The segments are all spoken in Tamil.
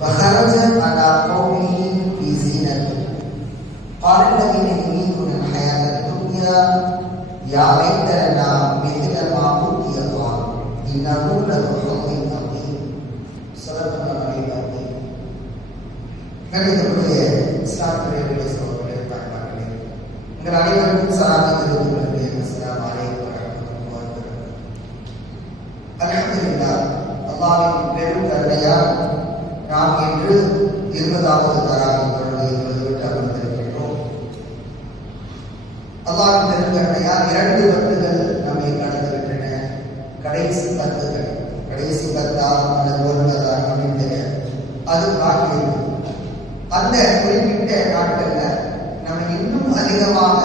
فخرج على قومه في زينته قال الذين يريدون الحياة الدنيا يا ليت لنا مثل ما أوتي قارون إنه لذو حظ عظيم صدق الله العلي العظيم கணிதத்துடைய இஸ்லாமிய சோழர்களே பயன்பாடுகளே உங்கள் அனைவருக்கும் சலாமை அல்லாவின் பெரும் கருணையால் நாம் இன்று இருபதாவது தராவி தொழுகையை தொழுதுவிட்டு அமர்ந்திருக்கின்றோம். அல்லாவின் பெரும் கருணையால் இரண்டு பத்துகள் நம்மை கடந்துவிட்டன. கடைசி பத்துகள் கடைசி பத்தா அல்லது ஒரு பத்தா அப்படின்னு அது பாக்கி அந்த குறிப்பிட்ட நாட்கள்ல நம்ம இன்னும் அதிகமாக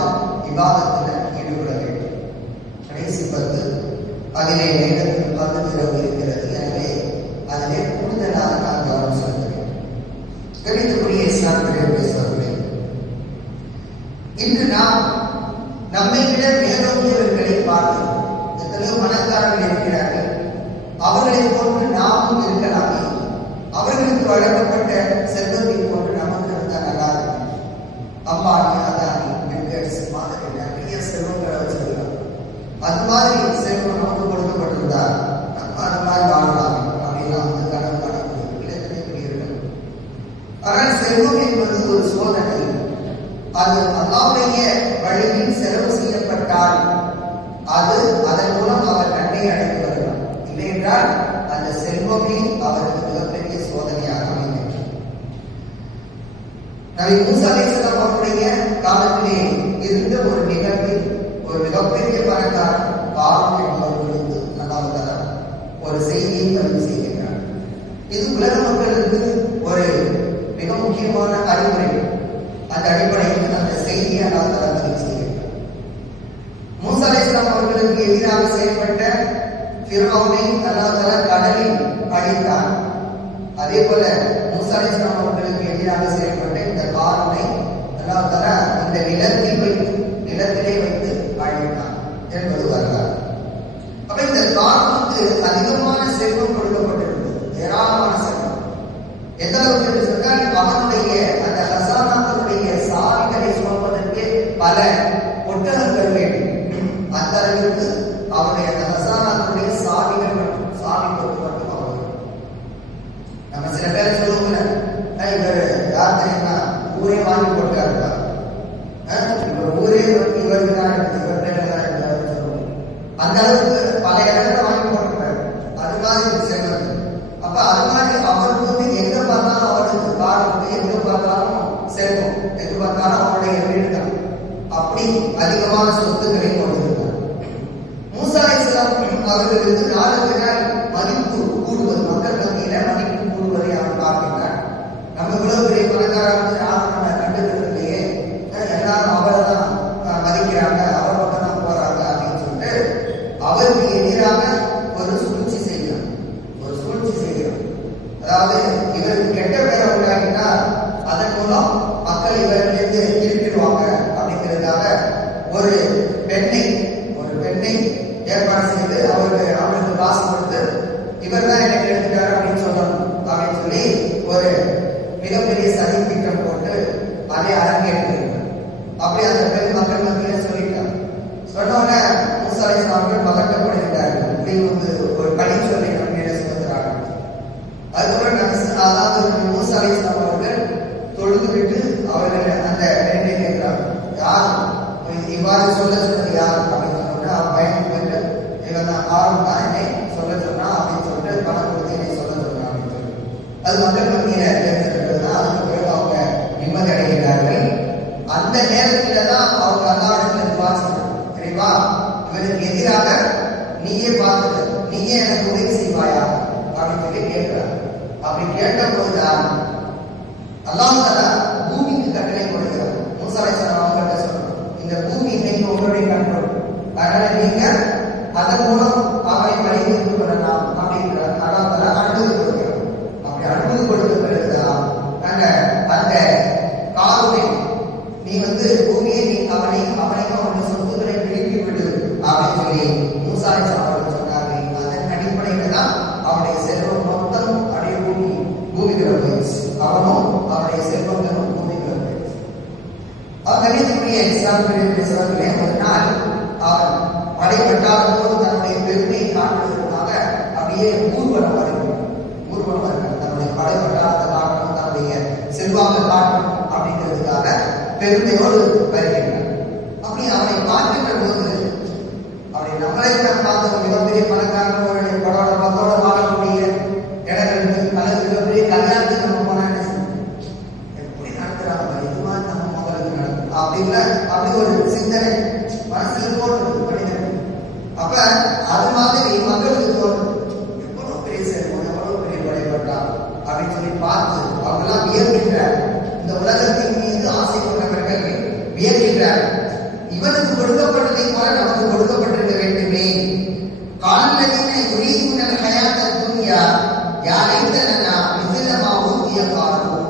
விவாதத்துல ஈடுபட வேண்டும். கடைசி பத்து அதிலே நேரத்தில் பத்து இரவு இருக்கிறது எனவே அதிலே கூடுதலாக நாம் கவனம் செலுத்த வேண்டும் கணிதக்குரிய இஸ்லாமிய பேசுவர்களே இன்று நாம் நம்மை விட மேலோங்கியவர்களை பார்க்கிறோம் எத்தனையோ பணக்காரர்கள் இருக்கிறார்கள். அவர்களை போன்று நாமும் இருக்கலாமே. அவர்களுக்கு வழங்கப்பட்ட செல்வத்தை போன்று நமக்கு இருந்தால் நல்லா இருக்கும் அம்மா அதானி பில்கேட்ஸ் மாதிரி நிறைய செல்வங்களை வச்சிருக்கலாம் அது மாதிரி செல்வம் நமக்கு கொடுக்கப்பட்டிருந்தா நம்ம அது மாதிரி வாழலாம் அப்படின்னா வந்து கனவு கணக்கு இலக்கியங்கள் ஆனால் செல்வம் என்பது ஒரு சோதனை அது அல்லாவுடைய வழியில் செலவு செய்யப்பட்டால் அது அதன் மூலம் அவர் நன்மை அடைந்து வருகிறார் இல்லை என்றால் அந்த செல்வமே அவருக்கு மிகப்பெரிய சோதனையாக அமைந்தது நபி மூசா அலைஹிஸ்ஸலாம் அவருடைய காலத்திலே இருந்த ஒரு நிகழ்வில் ஒரு மிகப்பெரிய பணக்காரன் பாவம் என்பவர்களுக்கு அல்லாஹ் ஒரு செய்தியை பதிவு செய்கிறார் இது உலக மக்களுக்கு ஒரு மிக முக்கியமான அறிவுரை. அந்த அடிப்படையில் அந்த செய்தியை அல்லாஹ் பதிவு செய்கிறார் மூசா அவர்களுக்கு எதிராக செயல்பட்ட ஃபிரௌனை அல்லாஹ் கடலில் அழித்தார் அதே போல மூசா அலைஹிஸ்ஸலாம் அவர்களுக்கு எதிராக செயல்பட்ட இந்த காரனை அல்லாஹ் இந்த நிலத்தில் வைத்து நிலத்திலே வைத்து அழித்தான் என்பது வரலாறு அப்ப இந்த காரனுக்கு அதிகமான செல்வம் கொடுக்கப்பட்டிருந்தது ஏராளமான செல்வம் எந்த அளவுக்கு என்று சொன்னால் அவனுடைய அந்த ஹசானாக்களுடைய சாவிகளை சுமப்பதற்கு பல ஒட்டகங்கள் வேண்டும் அந்த அளவிற்கு அவனுடைய அந்த ஹசானாக்களுடைய சாவிகள் மட்டும் சாவி போட்டு மட்டும் அவர்கள் நம்ம சில பேர் சொல்லுவோம்ல "ஏய், இவர் யார் தெரியுமா ஊரே வாங்கி போட்டாருப்பா அஹ், இவர் ஊரே வந்து இவருக்கு தான் இருக்குது இவர் பேர்ல தான் இருக்குது அப்படின்னு சொல்லுவோம் அந்த அளவுக்கு பல இடத்துல வாங்கி போட்டிருக்காரு அது மாதிரி செல்வது அப்ப அது மாதிரி அவருக்கு வந்து எங்க பார்த்தாலும் அவருக்கு கார் வந்து எங்க பார்த்தாலும் செல்வம் எங்க பார்த்தாலும் அவருடைய வீடு அப்படி அதிகமான சொத்துக்களை கொண்டிருந்தார் மூசா அலைஹிஸ்ஸலாம் அவர்களுக்கு நாலு நாள் மதிப்பு கூடுவது மக்கள் மத்தியில மதிப்பு கூடுவதை அவர் பார்க்கின்றார் நம்ம இவ்வளவு பெரிய பணக்காரங்க யாரும் நம்ம கண்டுக்கிறது இல்லையே அஹ் எல்லாரும் அவரை தான் அஹ், மதிக்கிறாங்க அவர் பக்கம் தான் போறாங்க அப்படின்னு சொல்லிட்டு அவருக்கு எதிராக ஒரு சூழ்ச்சி செய்கிறார் ஒரு சூழ்ச்சி செய்கிறார் அதாவது இவருக்கு கெட்ட பேரை உண்டாக்கினா அதன் மூலம் மக்கள் இவரிலிருந்து திருப்பிடுவாங்க அப்படிங்கிறதுக்காக ஒரு பெண்ணை ஒரு பெண்ணை எல்லாரும் சேர்ந்து அவருக்கு அவருக்கு காசு கொடுத்து இவர் தான் எனக்கு எடுத்துட்டாரு அப்படின்னு சொல்லணும் அப்படின்னு சொல்லி ஒரு மிகப்பெரிய சதி திட்டம் போட்டு அதை அரங்கேற்றிருக்கார் அப்படி அந்த பெண் மக்கள் மத்தியில சொல்லிட்டார் சொன்ன உடனே மூசா அவர்கள் பதட்டப்படுகிறார்கள் இப்படி வந்து ஒரு பழி சொல்லி நம்மிட சுமத்துறாங்க அதுக்கப்புறம் நம்ம அதாவது மூசா அலைஹிஸ்ஸலாம் அவர்கள் தொழுது விட்டு அவர்கள் அந்த நிர்ணயிக்கிறார்கள் யார்? இவ்வாறு சொல்ல சொன்னது யார் அப்படின்னு சொன்னா அவன் பயந்து போயிட்டு இவன் தான் என்னை சொல்ல சொன்னா அப்படின்னு சொல்லிட்டு பணம் கொடுத்து என்னை சொல்ல சொன்னான் அப்படின்னு சொல்லி அது மக்கள் மத்தியில தெரிஞ்சிருக்கிறது அதுக்கு பிறகு அவங்க நிம்மதி அடைகிறார்கள். அந்த நேரத்துல தான் அவங்க அல்லாவிடத்துல துவா சரிவா? இவனுக்கு எதிராக நீயே பார்த்துக்க நீயே எனக்கு உதவி செய்வாயா? அப்படின்னு சொல்லி கேட்கிறார் அப்படி கேட்ட போதுதான் அல்லாஹால பூமிக்கு கட்டளை கொடுக்கிறார். மூசா அலைஹிஸ்ஸலாம் அவங்கள்ட்ட சொல்றோம் இந்த பூமி இன்னைக்கு உங்களுடைய கண்ட்ரோல் அதனால நீங்க அதன் மூலம் அவரை வழிவிட்டு கொள்ளலாம் அப்படிங்கிற அல்லாத்தால அனுமதி கொடுக்கிறோம் அப்படி அனுமதி கொடுத்த பிறகுதான் நாங்க அந்த காலத்தை நீ வந்து பூமியை நீ அவனை அவனையும் அவனுடைய சொத்துக்களை பிரித்து விடு அப்படின்னு சொல்லி மூசாரி அவர்கள் சொன்னாங்க. அதன் அடிப்படையில தான் அவனுடைய செல்வம் மொத்தம் அப்படியே பூமி பூமிகள் போயிடுச்சு. அவனும் அவனை செல்வம் பூமிகள் போயிடுச்சு. அவர் கணிதத்துடைய இஸ்லாமிய சிவர்களே ஒரு நாள் அவன் அவர் போது தன்னுடைய பெருமையை காட்டுவதற்காக அப்படியே ஊர்வலம் வருகிறார் ஊர்வலம் வருகிறார் தன்னுடைய படைப்பட்டாளத்தை காட்டணும் தன்னுடைய செல்வாக்க காட்டணும் அப்படிங்கிறதுக்காக பெருமையோடு வருகின்றார் அப்படி அவனை பார்க்கின்ற போது அவரை நம்மளே தான் பார்த்த மிகப்பெரிய பணக்காரன் படோட பக்கோட வாழக்கூடிய இடங்களுக்கு பல மிகப்பெரிய கல்யாணத்துக்கு நம்ம போனா என்ன எப்படி நடத்துறாங்க இது நம்ம மகளுக்கு நடக்கும் அப்படின்னு அப்படி ஒரு சிந்தனை மனசில் போட்டு மனிதனுக்கு அப்ப அது மாதிரி மக்களுக்கு தோன்றுது எவ்வளவு பெரிய செல்வம் எவ்வளவு பெரிய படைப்பட்டா அப்படின்னு சொல்லி பார்த்து அவங்கெல்லாம் வியக்கின்றார் இந்த உலகத்தின் மீது ஆசை கொண்டவர்கள் வியக்கின்றார் இவனுக்கு கொடுக்கப்பட்டதை போல நமக்கு கொடுக்கப்பட்டிருக்க வேண்டுமே காலத்தின யுரீதுன ஹயாத்த துன்யா யா லைத்தனா மிஸ்லமா ஊதிய காரும்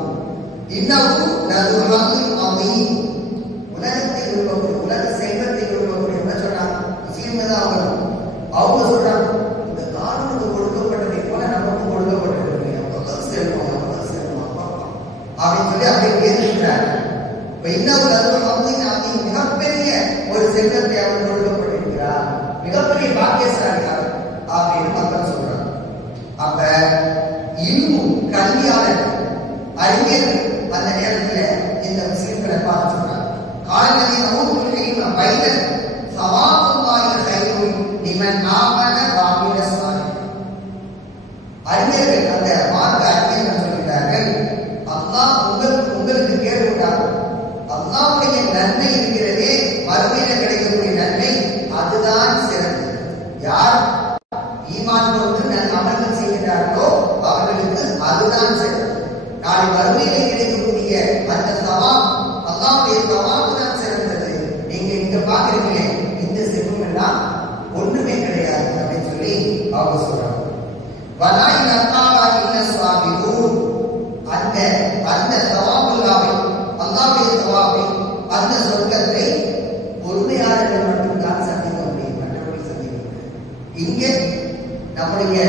இன்னஹு லது ஹம்துல் அதீம் உலகத்தில் இருக்கக்கூடிய உலக செல்வத்தில் இருக்கக்கூடிய என்ன சொல்றாங்க முஸ்லீம்கள் தான் அவங்க அவங்க சொல்றாங்க இந்த காரணத்துக்கு கொடுக்கப்பட்டதை போல நமக்கு கொடுக்கப்பட்டிருக்கு எவ்வளவு செல்வம் எவ்வளவு செல்வம் அப்பா அப்படின்னு சொல்லி அப்படியே பேசுகிறார் இப்ப இன்னும் வந்து நாம மிகப்பெரிய ஒரு செல்வத்தை அவர் கொடுக்கப்பட்டிருக்கிறார் மிகப்பெரிய பாக்கியசாலியாக அப்படின்னு மக்கள் சொல்றாங்க அப்ப இன்னும் கல்வியாளர்கள் அறிஞர்கள் அந்த நேரத்துல இந்த முஸ்லிம்களை பார்த்து சொல்றாங்க காலநிலை நோக்கு பைதல் சவாபுல்லாஹி கைரும் லிமன் ஆமன வாமில சாலிஹ் அறிஞர்கள் அந்த மார்க்க அறிஞர்கள் சொல்கிறார்கள் அல்லாஹ் உங்களுக்கு உங்களுக்கு கேட்டுவிட்டார் அல்லாஹ்வுடைய நன்மை இருக்கிறதே மறுமையில கிடைக்கக்கூடிய நன்மை அதுதான் சிறந்தது யார் ஈமான் கொண்டு நன் அமல்கள் செய்கிறார்களோ அவர்களுக்கு அதுதான் சிறந்தது நாளை மறுமையில கிடைக்கக்கூடிய அந்த சவாப் அல்லாஹ்வுடைய சவாப் தான் சிறந்தது நீங்க இங்க பாக்குறீங்களே இந்த செல்வம் எல்லாம் ஒண்ணுமே கிடையாது அப்படின்னு சொல்லி அவங்க வலா வலாய் நத்தாவா இல்ல சுவாமிகூன் அந்த அந்த சவாபுல்லாவை அல்லாவுடைய சவாபை அந்த சொர்க்கத்தை பொறுமையாளர்கள் மட்டும்தான் சந்திக்க முடியும். மற்றபடி சந்திக்க முடியும் இங்கே நம்முடைய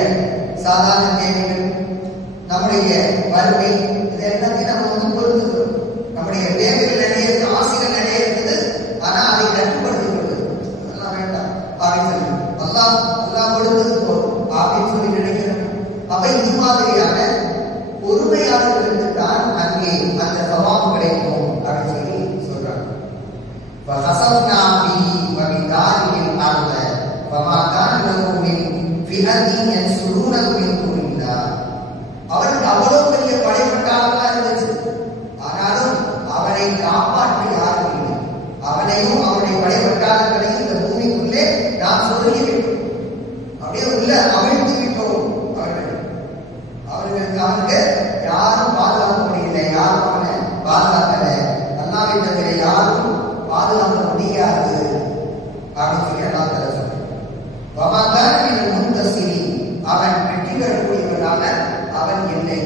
சாதாரண தேவைகள் நம்முடைய வறுமை இதெல்லாத்தையும் நம்ம வந்து பொருந்துகிறோம் நம்முடைய فخسفنا பெறக்கூடியவனாக அவன் இல்லை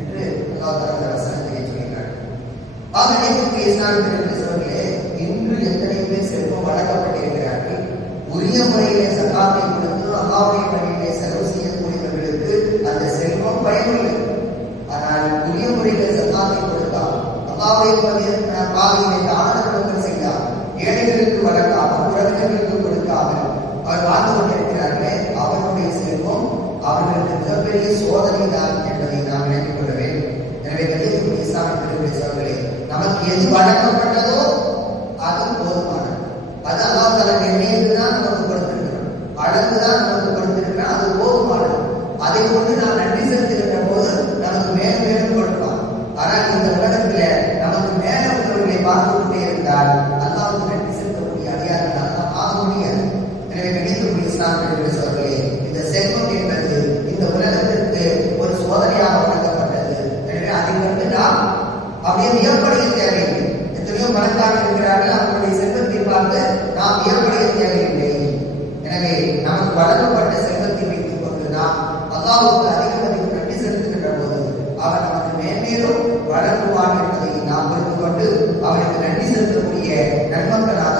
என்று அல்லா வசனத்திலே சொல்கிறார் ஆக நேற்றுக்கு சொல்லே இன்று எத்தனை பேர் செல்வம் வழங்கப்பட்டிருக்கிறார்கள்? உரிய முறையிலே சகாத்தை கொடுத்து அல்லாவுடைய பணியிலே செலவு செய்யக்கூடியவர்களுக்கு அந்த செல்வம் பயனில்லை ஆனால் உரிய முறையிலே சகாத்தை கொடுத்தால் அல்லாவுடைய பாதையிலே தான தர்மங்கள் செய்தால் ஏழைகளுக்கு வழங்காமல் உறவினர்களுக்கு கொடுக்காமல் அவர் வாழ்ந்து கொண்டிருக்கிறார்களே மிகப்பெரிய சோதனை தான் என்பதை நாம் நினைத்துக் கொள்ள வேண்டும். எனவே கலியத்துடைய இஸ்லாமிய திருவிழை நமக்கு எது வழங்கப்பட்டதோ அது போதுமானது. அது அல்லாஹ் தலா நிர்ணயித்து தான் நமக்கு கொடுத்திருக்கிறான் அளந்து தான் நமக்கு கொடுத்திருக்கிறான் அது போதுமானது. அதை கொண்டு நான் நன்றி செலுத்துகின்ற அவர் நமக்கு மேன்மேலும் வழங்குவான் என்பதை நாம் புரிந்து கொண்டு அவருக்கு நன்றி செலுத்தக்கூடிய நன்மக்களாக